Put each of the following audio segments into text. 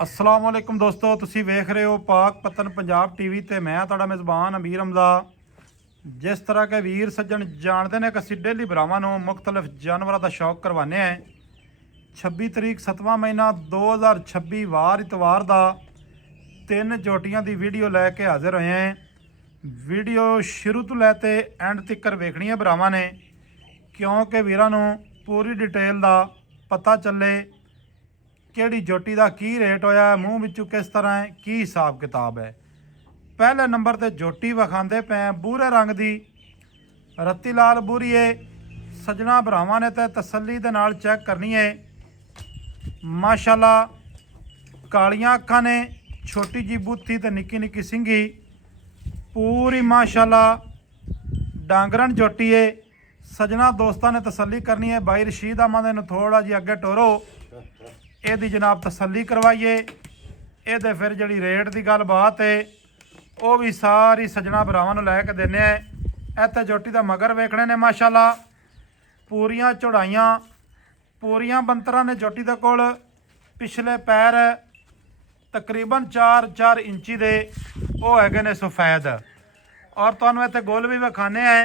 अस्सलाम वालेकुम दोस्तों, तुसी वेख रहे हो पाक पतन पंजाब टीवी ते मैं तुहाडा मेज़बान अमीर हमदा। जिस तरह के वीर सज्जन जानते हैं कि असीं डेली भरावां नूं मुख्तलिफ जानवरों का शौक करवाने हैं। 26 तरीक 7वां महीना 2026 वार इतवार का 3 जोटियां की वीडियो लैके हाजिर होए हैं। वीडियो शुरू तो लैते एंड तक वेखनी है भरावां ने, क्योंकि वीरां नूं पूरी डिटेल का पता चले किहड़ी जोटी का की रेट होया, मूँह विचों किस तरह है, की हिसाब किताब है। पहले नंबर ते जोटी विखाते पे बूरे रंग की रत्ती लाल बूरी है। सजना भरावां ने तो तसल्ली दे नाल चैक करनी है। माशाल्लाह कालियां अखां ने, छोटी जी बूथी ते निक्की निक्की सिंगी, पूरी माशाल्लाह डांगरन जोटी है। सजना दोस्तों ने तसल्ली करनी है। भाई रशीद अहमद ने थोड़ा जी अगे टोरो, ਇਹਦੀ जनाब तसल्ली करवाइए। ਇਹਦੇ फिर जी रेट की गल बात है वो भी सारी सजना भरावां नूं लैके देने। इत्थे जोटी का मगर वेखने ने माशाल्लाह, पूरियां चौड़ाइयां पूरियां बंतरां ने जोटी दे कोल। पिछले पैर तकरीबन 4 इंची दे वो हैगे ने सफेद। और तुहानूं इत्थे गुल भी विखाने हैं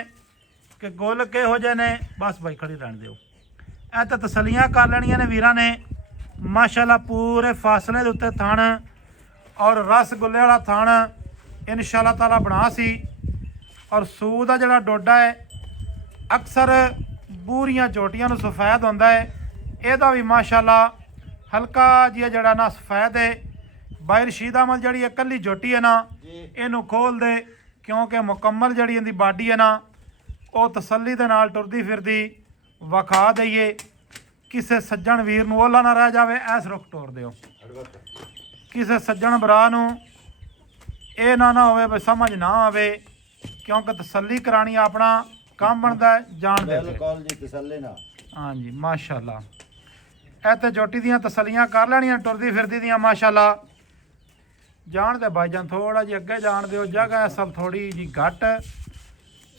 कि गुल किहो जे ने। बस भाई खड़ी रहण दिओ। इत्थे तसल्लियां कर लैणियां ने वीरां ने माशाल्लाह। पूरे फासले के उत्ते थण और रसगुल्ले वाला थण इंशाअल्लाह ताला बना सी। और सूह का जिहड़ा डोडा है अक्सर बूरियां चोटियां नूं सफेद होंदा है, इहदा भी माशाल्लाह हल्का जिहा जिहड़ा ना सफेद है। भाई रशीद अहमद जिहड़ी इकल्ली जोटी है ना, इहनूं खोल दे, क्योंकि मुकम्मल जिहड़ी इहदी बाडी है ना वो तसल्ली दे नाल टुरदी फिरदी विखा दईए। किसी सज्जन वीर नूं ओला ना रह जाए, ऐस रुख टोर दिओ। किसी सज्जन भरा नूं ये ना होवे भी समझ ना आवे, क्योंकि तसल्ली करानी अपना काम बनता है। जान दे हाँ जी माशाल्लाह। इत्थे जोटी दियां तसल्लियां कर लैणियां टुरदी फिरदी दियां माशाल्लाह। जान दे भाईजान थोड़ा जी अगे जान दिओ। जगह असल थोड़ी जी घट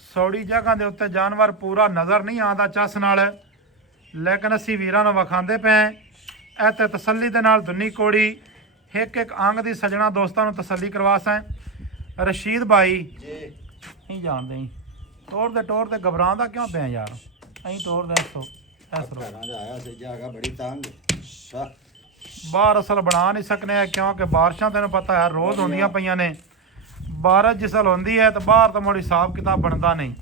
सौड़ी जगह के उत्ते जानवर पूरा नज़र नहीं आता चस नाल, लेकिन असी वीरां नूं विखांदे पे इत्थे तसल्ली दे नाल दुनी कोड़ी एक एक अंग की सजना दोस्तों नूं तसल्ली करवा सैं। रशीद भाई नहीं जानते टोर दे घबरांदा क्यों पे यार, अं टोर दे बाहर असल बना नहीं सकने, क्योंकि बारिशां तेनों पता है रोज़ होंदियां पईयां ने। बारिश जिसल होंदी है तो बाहर तो मुड़ी हिसाब किताब बनता नहीं।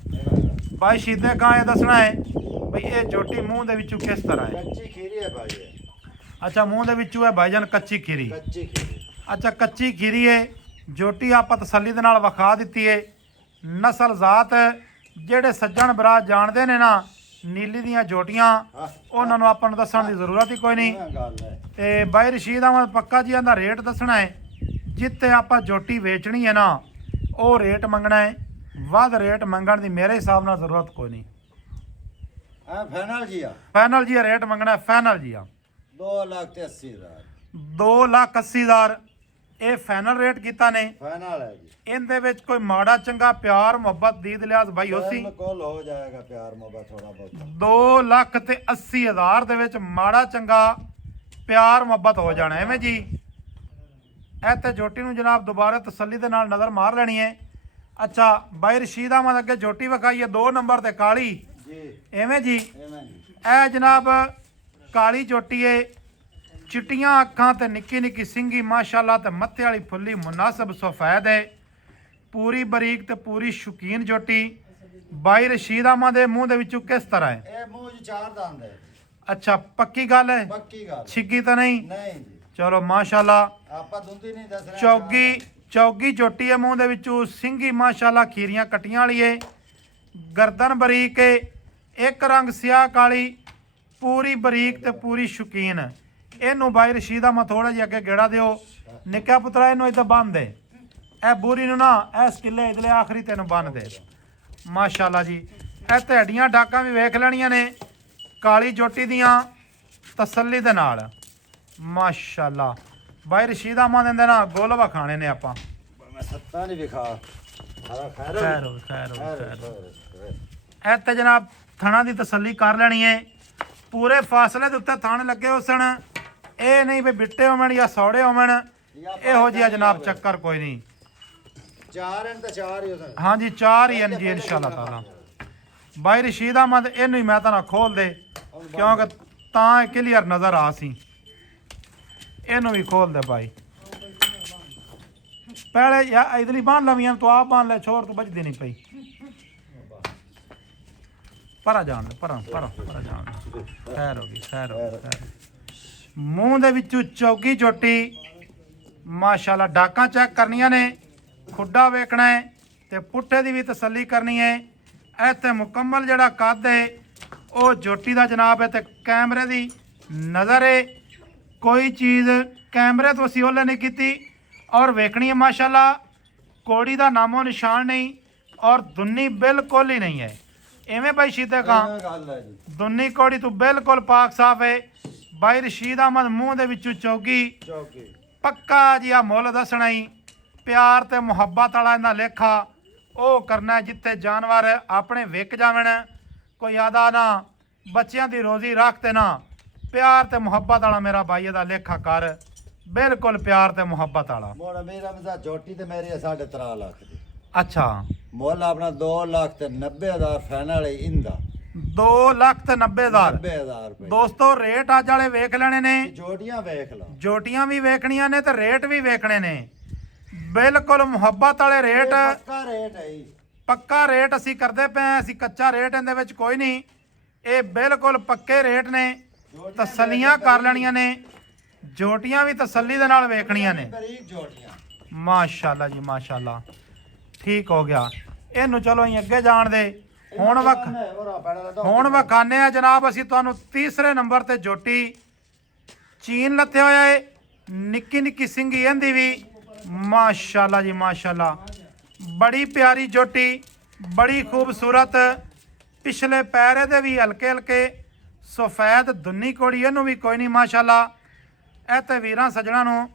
भाई शीदे गां दसना है भाई ये जोटी मूँह दे विचों किस तरह है। कच्ची खीरी है भाई। अच्छा मूँह दे विचों है भाईजान कच्ची खीरी। अच्छा कच्ची खीरी है जोटी आपां तसल्ली दे नाल विखा दित्ती है। नस्ल जात जेड़े सज्जन भरा जानते ने ना नीली दियां जोटियां, उन्हां नूं आपां नूं दस्सण दी जरूरत ही कोई नहीं। ते भाई रशीद अहमद पक्का जी इहदा रेट दसना है। जिथे आपां जोटी वेचनी है ना वो रेट मंगना है, वध रेट मंगण दी मेरे हिसाब नाल जरूरत कोई नहीं। फाइनल जी रेट मंगना है, फाइनल जी 2,80,000 2,80,000 ये फाइनल रेट कीता ने। फाइनल है जी। इनदे विच कोई माड़ा चंगा प्यार मुहब्बत दीद लिहाज भाई होसी बिल्कुल हो जाएगा प्यार मोहब्बत थोड़ा बहुत। 2,80,000 दे विच माड़ा चंगा प्यार मुहब्बत हो जाना है जी। इत्थे जोटी नूं जनाब दोबारा तसल्ली दे नाल नज़र मार लैनी है। अच्छा भाई रशीद अहमद अगे जोटी विखाई है 2 नंबर ते काली एवें जी। ए जनाब काली जोटी है, चिट्टियां अखां ते निक्की निक्की सिंगी माशाल्लाह ते मत्थे वाली फुल्ली मुनासिब सफेद है। पूरी बरीक ते पूरी शौकीन जोटी। भाई रशीद अहमद दे मूँह दे विचों किस तरह है? ए मुंह च 4 दंद है। अच्छा पक्की गल है, पक्की गल छिगी तो नहीं? नहीं जी। चलो माशाल्लाह आपा दुंदी नहीं दस रहे। चौगी जोटी है, मूँह दे विचों सिंगी माशाल्लाह खीरियां कट्टियां वाली है। गर्दन बरीक है, एक रंग सियाह काली, पूरी बरीक ते पूरी शौकीन। इनू भाई रशीद अहमद थोड़ा जी अगे गेड़ा दिओ। निक्का पुत्रा इनू इधर बन दे, ए बूरी नू ना इस किले इधले आखिरी तेन बन दे माशाल्लाह जी। इत्थे हड्डियां डाकां भी वेख लैणियां ने काली जोटी दियां तसल्ली दे नाल माशाल्लाह। भाई रशीद अहमद इहदे ना गुल विखाणे ने आपां। मैं सत्ता नहीं विखा इत्थे जनाब थणा की तसल्ली कर लैनी है। पूरे फासले के उत्ते थण लगे हो सन, ਇਹ ਨਹੀਂ ਵੀ ਬਿੱਟੇ ਹੋਵਣ ਜਾਂ ਸੌੜੇ ਹੋਵਣ, ਇਹੋ ਜਿਹਾ ਜਨਾਬ ਚੱਕਰ ਕੋਈ ਨਹੀਂ। 4 ਹਨ ਤਾਂ 4 ਹੀ ਉਹਦਾ। ਹਾਂਜੀ 4 ਹੀ ਹਨ ਜੀ ਇਨਸ਼ਾਅੱਲਾ ਤਾਲਾ। ਬਾਈ ਰਸ਼ੀਦ ਅਹਿਮਦ ਇਹਨੂੰ ਹੀ ਮੈਂ ਤਾਂ ਨਾ ਖੋਲ ਦੇ ਕਿਉਂਕਿ ਤਾਂ ਇਹ ਕਲੀਅਰ ਨਜ਼ਰ ਆ ਸੀ। ਇਹਨੂੰ ਵੀ ਖੋਲ ਦੇ ਬਾਈ। ਪਹਿਲੇ ਯਾ ਇਧਰਲੀ ਬਾਂਹ ਲਵੀਆਂ ਤੂੰ ਆਪ ਬਾਂਹ ਲੈ, ਛੋਰ ਤੂੰ ਬਚਦੀ ਨਹੀਂ ਪਈ। ਪਰਾ ਜਾਣ ਦੇ, ਪਰਾ ਜਾਣ ਦੇ। ਖੈਰ ਹੋ ਗਈ, ਖੈਰ ਹੋ ਗਈ, ਖੈਰ। ਮੂੰਹ ਦੇ ਵਿੱਚੋਂ ਚੌਗੀ ਚੋਟੀ ਮਾਸ਼ਾਅੱਲਾ। ਡਾਕਾਂ ਚੈੱਕ ਕਰਨੀਆਂ ਨੇ, ਖੁੱਡਾ ਵੇਖਣਾ ਹੈ ਤੇ ਪੁੱਠੇ ਦੀ ਵੀ ਤਸੱਲੀ ਕਰਨੀ ਹੈ। ਇੱਥੇ ਮੁਕੰਮਲ ਜਿਹੜਾ ਕੱਦ ਹੈ ਉਹ ਜੋਟੀ ਦਾ ਜਨਾਬ ਹੈ ਤੇ ਕੈਮਰੇ ਦੀ ਨਜ਼ਰ ਹੈ। ਕੋਈ ਚੀਜ਼ ਕੈਮਰੇ ਤੋਂ ਅਸੀਂ ਉਹਲੇ ਨਹੀਂ ਕੀਤੀ ਔਰ ਵੇਖਣੀ ਹੈ ਮਾਸ਼ਾਅੱਲਾ। ਕੋੜੀ ਦਾ ਨਾਮੋ ਨਿਸ਼ਾਨ ਨਹੀਂ ਔਰ ਦੁੰਨੀ ਬਿਲਕੁਲ ਹੀ ਨਹੀਂ ਹੈ। ਐਵੇਂ ਬਾਈ ਸ਼ੀਤੇ ਖਾਂ ਗੱਲ ਹੈ ਜੀ। ਦੁੰਨੀ ਕੋੜੀ ਤੂੰ ਬਿਲਕੁਲ ਪਾਕ ਸਾਫ ਹੈ। ਬਾਈ ਰਸ਼ੀਦ ਅਹਿਮਦ ਮੂੰਹ ਦੇ ਵਿੱਚੋਂ ਚੌਗੀ ਚੌਕੀ ਪੱਕਾ ਜਿਹਾ ਮੁੱਲ ਦੱਸਣਾ ਹੀ। ਪਿਆਰ ਤੇ ਮੁਹੱਬਤ ਵਾਲਾ ਇਹਨਾਂ ਲੇਖਾ ਉਹ ਕਰਨਾ ਜਿੱਥੇ ਜਾਨਵਰ ਆਪਣੇ ਵਿਕ ਜਾਵਣ, ਕੋਈ ਆਦਾ ਨਾ ਬੱਚਿਆਂ ਦੀ ਰੋਜ਼ੀ ਰੱਖ ਤੇ ਨਾ ਪਿਆਰ ਤੇ ਮੁਹੱਬਤ ਵਾਲਾ ਮੇਰਾ ਭਾਈ ਇਹਦਾ ਲੇਖਾ ਕਰ, ਬਿਲਕੁਲ ਪਿਆਰ ਤੇ ਮੁਹੱਬਤ ਵਾਲਾ। ਮੋੜਾ ਮੇਰਾ ਮਜ਼ਾ ਝੋਟੀ ਤੇ ਮੇਰੀ 3.5 ਲੱਖ ਦੀ। ਅੱਛਾ ਮੁੱਲ ਆਪਣਾ 2,90,000 ਫਾਈਨਲ ਹੈ ਇੰਦਾ। 2,90,000 90,000 ਰੁਪਏ। ਦੋਸਤੋ ਰੇਟ ਅੱਜ ਵਾਲੇ ਵੇਖ ਲੈਣੇ ਨੇ, ਜੋਟੀਆਂ ਵੇਖ ਲਾ, ਜੋਟੀਆਂ ਵੀ ਵੇਖਣੀਆਂ ਨੇ ਤੇ ਰੇਟ ਵੀ ਵੇਖਣੇ ਨੇ। ਬਿਲਕੁਲ ਮੁਹੱਬਤ ਵਾਲੇ ਰੇਟ, ਪੱਕਾ ਰੇਟ ਹੈ ਜੀ। ਪੱਕਾ ਰੇਟ ਅਸੀਂ ਕਰਦੇ ਪਏ ਹਾਂ। ਅਸੀਂ ਕੱਚਾ ਰੇਟ ਇਹਦੇ ਵਿੱਚ ਕੋਈ ਨਹੀਂ, ਇਹ ਬਿਲਕੁਲ ਪੱਕੇ ਰੇਟ ਨੇ। ਤਸੱਲੀਆਂ ਕਰ ਲੈਣੀਆਂ ਨੇ, ਜੋਟੀਆਂ ਵੀ ਤਸੱਲੀ ਦੇ ਨਾਲ ਵੇਖਣੀਆਂ ਨੇ। ਬਰੀਕ ਜੋਟੀਆਂ ਮਾਸ਼ਾਅੱਲਾ ਜੀ ਮਾਸ਼ਾਅੱਲਾ। ਠੀਕ ਹੋ ਗਿਆ। ਇਹਨੂੰ ਚਲੋ ਅਸੀਂ ਅੱਗੇ ਜਾਣ ਦੇ। ਹੁਣ ਵਿਖਾਣੇ ਆ ਜਨਾਬ ਅਸੀਂ ਤੁਹਾਨੂੰ ਤੀਸਰੇ ਨੰਬਰ ਤੇ ਜੋਟੀ। ਚੀਨ ਲੱਥਿਆ ਹੋਇਆ ਹੈ, ਨਿੱਕੀ ਨਿੱਕੀ ਸਿੰਗੀ ਇਹਦੀ ਵੀ ਮਾਸ਼ਾਅੱਲਾ ਜੀ ਮਾਸ਼ਾਅੱਲਾ। ਬੜੀ ਪਿਆਰੀ ਜੋਟੀ, ਬੜੀ ਖੂਬਸੂਰਤ। ਪਿਛਲੇ ਪੈਰ ਇਹਦੇ ਵੀ ਹਲਕੇ ਹਲਕੇ ਸਫੈਦ ਦੁੰਨੀ ਕੋੜੀ, ਇਹਨੂੰ ਵੀ ਕੋਈ ਨਹੀਂ ਮਾਸ਼ਾਅੱਲਾ। ਇਹ ਤੇ ਵੀਰਾਂ ਸੱਜਣਾ ਨੂੰ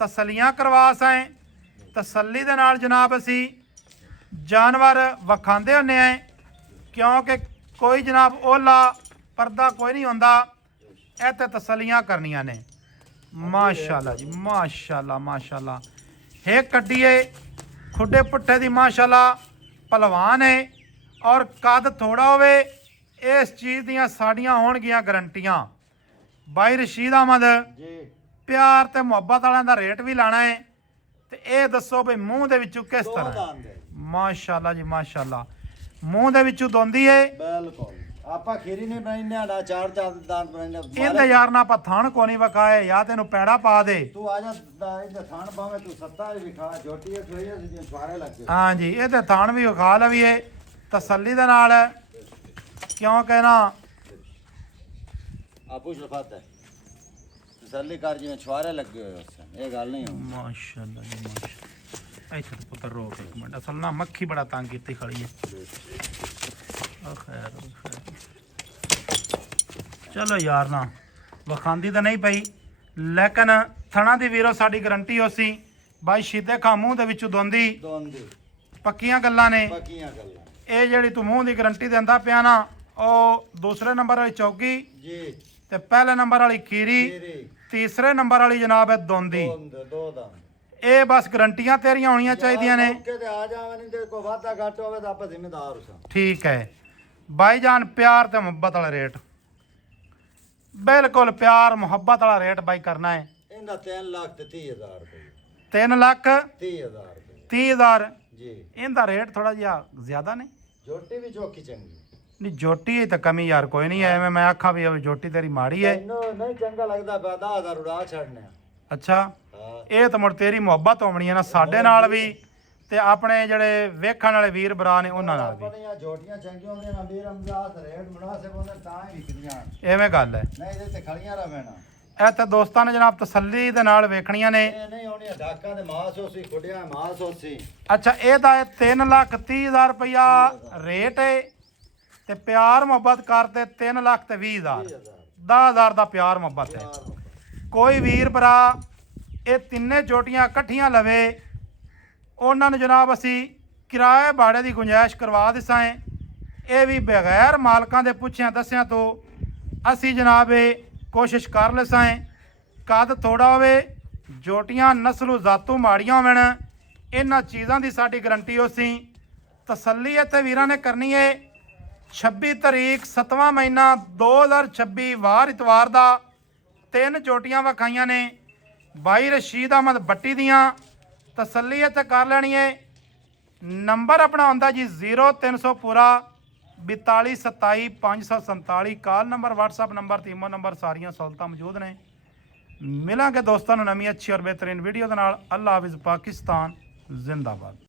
ਤਸੱਲੀਆਂ ਕਰਵਾ ਸਾਂ। ਤਸੱਲੀ ਦੇ ਨਾਲ ਜਨਾਬ ਅਸੀਂ ਜਾਨਵਰ ਵਿਖਾਉਂਦੇ ਹੁੰਦੇ ਆ ਕਿਉਂਕਿ ਕੋਈ ਜਨਾਬ ਓਲਾ ਪਰਦਾ ਕੋਈ ਨਹੀਂ ਹੁੰਦਾ। ਇਹ ਤੇ ਤਸੱਲੀਆਂ ਕਰਨੀਆਂ ਨੇ। ਮਾਸ਼ਾਅੱਲਾ ਜੀ ਮਾਸ਼ਾਅੱਲਾ ਮਾਸ਼ਾਅੱਲਾ। ਇੱਕ ਕੱਢੀਏ ਖੁੱਡੇ ਪੁੱਠੇ ਦੀ ਮਾਸ਼ਾਅੱਲਾ ਭਲਵਾਨ ਹੈ ਔਰ ਕੱਦ ਥੋੜਾ ਹੋਵੇ, ਇਸ ਚੀਜ਼ ਦੀਆਂ ਸਾਡੀਆਂ ਹੋਣਗੀਆਂ ਗਰੰਟੀਆਂ। ਬਾਈ ਰਸ਼ੀਦ ਅਹਿਮਦ ਜੀ ਪਿਆਰ ਤੇ ਮੁਹੱਬਤ ਵਾਲਿਆਂ ਦਾ ਰੇਟ ਵੀ ਲਾਣਾ ਹੈ ਤੇ ਇਹ ਦੱਸੋ ਬਈ ਮੂੰਹ ਦੇ ਵਿੱਚੋਂ ਕਿਸ ਤਰ੍ਹਾਂ। ਮਾਸ਼ਾਅੱਲਾ ਜੀ ਮਾਸ਼ਾਅੱਲਾ। ਮੂੰਹ ਦੇ ਵਿੱਚੋਂ ਦੋਂਦੀ ਏ ਬਿਲਕੁਲ। ਆਪਾਂ ਖੀਰੀ ਨਹੀਂ ਬਣਾਈਨੇ ਨਾ 4 ਦੰਦ ਬਣਾਈਨੇ। ਇਹਦੇ ਯਾਰ ਨਾ ਆਪਾਂ ਥਣ ਕੋ ਨਹੀਂ ਵਕਾਏ ਜਾਂ ਤੈਨੂੰ ਪੈੜਾ ਪਾ ਦੇ। ਤੂੰ ਆ ਜਾ ਇਹਦੇ ਥਾਣ ਪਾਵੇਂ ਤੂੰ 7 ਵਿਖਾ। ਜੋਟੀ ਇਹ ਸੋਈ ਸੀ ਸਾਰੇ ਲੱਗੇ। ਹਾਂਜੀ ਇਹਦੇ ਥਣ ਵੀ ਵਿਖਾ ਲਵੀਏ ਤਸੱਲੀ ਦੇ ਨਾਲ ਕਿਉਂਕਿ ਨਾ ਆਪੂ ਸ਼ਫਾਤ ਹੈ ਤਸੱਲੀ ਕਰ ਜਿਵੇਂ ਛੁਆਰੇ ਲੱਗੇ ਹੋਏ ਉਸ ਇਹ ਗੱਲ ਨਹੀਂ ਹੋ। ਮਾਸ਼ਾਅੱਲਾ ਜੀ ਮਾਸ਼ਾਅੱਲਾ। ਇੱਥੇ ਪੁੱਤਰ ਰੋਕ ਇੱਕ ਮਿੰਟ, ਅਸਲ ਨਾ ਮੱਖੀ ਬੜਾ ਤੰਗ ਕੀਤੀ ਖੜੀ ਹੈ। ਖੈਰ ਚਲੋ ਯਾਰ ਨਾ ਵਿਖਾਉਂਦੀ ਤਾਂ ਨਹੀਂ ਪਈ ਲੇਕਿਨ ਥਣਾ ਦੀ ਵੀਰੋ ਸਾਡੀ ਗਰੰਟੀ ਹੋ ਸੀ। ਬਾਈ ਸ਼ੀਤੇ ਖਾਂ ਮੂੰਹ ਦੇ ਵਿੱਚੋਂ ਦੋਂਦੀ ਪੱਕੀਆਂ ਗੱਲਾਂ ਨੇ। ਪੱਕੀਆਂ ਗੱਲਾਂ। ਇਹ ਜਿਹੜੀ ਤੂੰ ਮੂੰਹ ਦੀ ਗਰੰਟੀ ਦਿੰਦਾ ਪਿਆ ਨਾ, ਉਹ ਦੂਸਰੇ ਨੰਬਰ ਵਾਲੀ ਚੌਕੀ ਜੀ ਤੇ ਪਹਿਲੇ ਨੰਬਰ ਵਾਲੀ ਖੀਰੀ, ਤੀਸਰੇ ਨੰਬਰ ਵਾਲੀ ਜਨਾਬ ਹੈ ਦੋਂਦੀ। ਦੋ ਦੰਦ। ਇਹ ਬਸ ਗਰੰਟੀਆਂ ਤੇਰੀਆਂ ਹੋਣੀਆਂ ਚਾਹੀਦੀਆਂ ਨੇ। ਤੇ ਆ ਜਾਵਾਂ ਨਹੀਂ ਤੇ ਕੋਈ ਵਾਧਾ ਘੱਟ ਹੋਵੇ ਤਾਂ ਆਪਾਂ ਜ਼ਿੰਮੇਦਾਰ ਹੋ। ਠੀਕ ਹੈ ਬਾਈ ਜਾਨ। ਪਿਆਰ ਤੇ ਮੁਹੱਬਤ ਵਾਲਾ ਰੇਟ, ਬਿਲਕੁਲ ਪਿਆਰ ਮੁਹੱਬਤ ਵਾਲਾ ਰੇਟ ਬਾਈ ਕਰਨਾ ਹੈ। ਇਹਦਾ 3,30,000 ਰੁਪਏ। 3,30,000 ਰੁਪਏ 30,000 ਜੀ। ਇਹਦਾ ਰੇਟ ਥੋੜਾ ਜਿਹਾ ਜ਼ਿਆਦਾ ਨਹੀਂ। ਜੋਟੀ ਵੀ ਚੌਕੀ ਚੰਗੀ ਨਹੀਂ ਜੋਟੀ ਤਾਂ ਕਮੀ ਯਾਰ ਕੋਈ ਨਹੀਂ ਐਵੇਂ ਮੈਂ ਆਖਾਂ ਵੀ ਜੋਟੀ ਤੇਰੀ ਮਾੜੀ ਹੈ। ਨਹੀਂ ਚੰਗਾ ਲੱਗਦਾ 10,000 ਉਡਾ ਛੱਡਨੇ। ਅੱਛਾ ਹਾਂ ਇਹ ਤਾਂ ਮੁੜ ਤੇਰੀ ਮੁਹੱਬਤ ਹੋਣੀ ਹੈ ਨਾ ਸਾਡੇ ਨਾਲ ਵੀ ਤੇ ਆਪਣੇ ਜਿਹੜੇ ਵੇਖਣ ਵਾਲੇ ਵੀਰ ਭਰਾ ਨੇ ਉਹਨਾਂ ਨਾਲ ਵੀ। ਆਪਣੀਆਂ ਜੋਟੀਆਂ ਚੰਗੀਆਂ ਹੁੰਦੀਆਂ ਨਾ ਵੀਰ ਅਮਦਾਦ ਰੇਟ ਮੁਨਾਸਿਬ ਹੁੰਦਾ ਤਾਂ ਹੀ ਵਿਕਦੀਆਂ। ਐਵੇਂ ਗੱਲ ਹੈ। ਨਹੀਂ ਇਹਦੇ ਤੇ ਖੜੀਆਂ ਰਹਿਣਾ। ਇਹ ਤਾਂ ਦੋਸਤਾਂ ਨੇ ਜਨਾਬ ਤਸੱਲੀ ਦੇ ਨਾਲ ਵੇਖਣੀਆਂ ਨੇ। ਇਹ ਨਹੀਂ ਹੋਣੀਆਂ ਡਾਕਾਂ ਦੇ ਮਾਸ ਹੋਸੀ ਖੁੱਡਿਆ ਮਾਸ ਹੋਸੀ। ਅੱਛਾ ਇਹਦਾ 3,30,000 ਰੁਪਇਆ ਰੇਟ ਹੈ ਤੇ ਪਿਆਰ ਮੁਹੱਬਤ ਕਰਤੇ 3,20,000 10,000 ਦਾ ਪਿਆਰ ਮੁਹੱਬਤ ਹੈ। ਕੋਈ ਵੀਰ ਭਰਾ ਇਹ ਤਿੰਨੇ ਜੋਟੀਆਂ ਇਕੱਠੀਆਂ ਲਵੇ ਉਹਨਾਂ ਨੂੰ ਜਨਾਬ ਅਸੀਂ ਕਿਰਾਏ ਭਾੜੇ ਦੀ ਗੁੰਜਾਇਸ਼ ਕਰਵਾ ਦਿਸਾਂ। ਇਹ ਵੀ ਬਗੈਰ ਮਾਲਕਾਂ ਦੇ ਪੁੱਛਿਆਂ ਦੱਸਿਆਂ ਤੋਂ ਅਸੀਂ ਜਨਾਬ ਇਹ ਕੋਸ਼ਿਸ਼ ਕਰ ਲਸਾਂ। ਕੱਦ ਥੋੜਾ ਹੋਵੇ, ਜੋਟੀਆਂ ਨਸਲੂ ਜ਼ਾਤੂ ਮਾੜੀਆਂ ਹੋਣ, ਇਹਨਾਂ ਚੀਜ਼ਾਂ ਦੀ ਸਾਡੀ ਗਰੰਟੀ ਹੋਸੀ। ਤਸੱਲੀ ਇੱਥੇ ਵੀਰਾਂ ਨੇ ਕਰਨੀ ਹੈ। 26 ਤਰੀਕ 7ਵਾਂ ਮਹੀਨਾ 2026 ਵਾਰ ਇਤਵਾਰ ਦਾ 3 ਜੋਟੀਆਂ ਵਿਖਾਈਆਂ ਨੇ ਬਾਈ ਰਸ਼ੀਦ ਅਹਿਮਦ ਬੱਟੀ ਦੀਆਂ। ਤਸੱਲੀ ਇੱਥੇ ਕਰ ਲੈਣੀ ਹੈ। ਨੰਬਰ ਆਪਣਾ ਆਉਂਦਾ ਜੀ 0300 ਪੂਰਾ 42 27 547। Call number, WhatsApp number, ਤੀਮੋ number, ਸਾਰੀਆਂ ਸਹੂਲਤਾਂ ਮੌਜੂਦ ਨੇ। ਮਿਲਾਂਗੇ ਦੋਸਤਾਂ ਨੂੰ ਨਵੀਂ ਅੱਛੀ ਔਰ ਬਿਹਤਰੀਨ ਵੀਡੀਓ ਦੇ ਨਾਲ। ਅੱਲਾ ਹਾਫਿਜ਼। ਪਾਕਿਸਤਾਨ ਜ਼ਿੰਦਾਬਾਦ।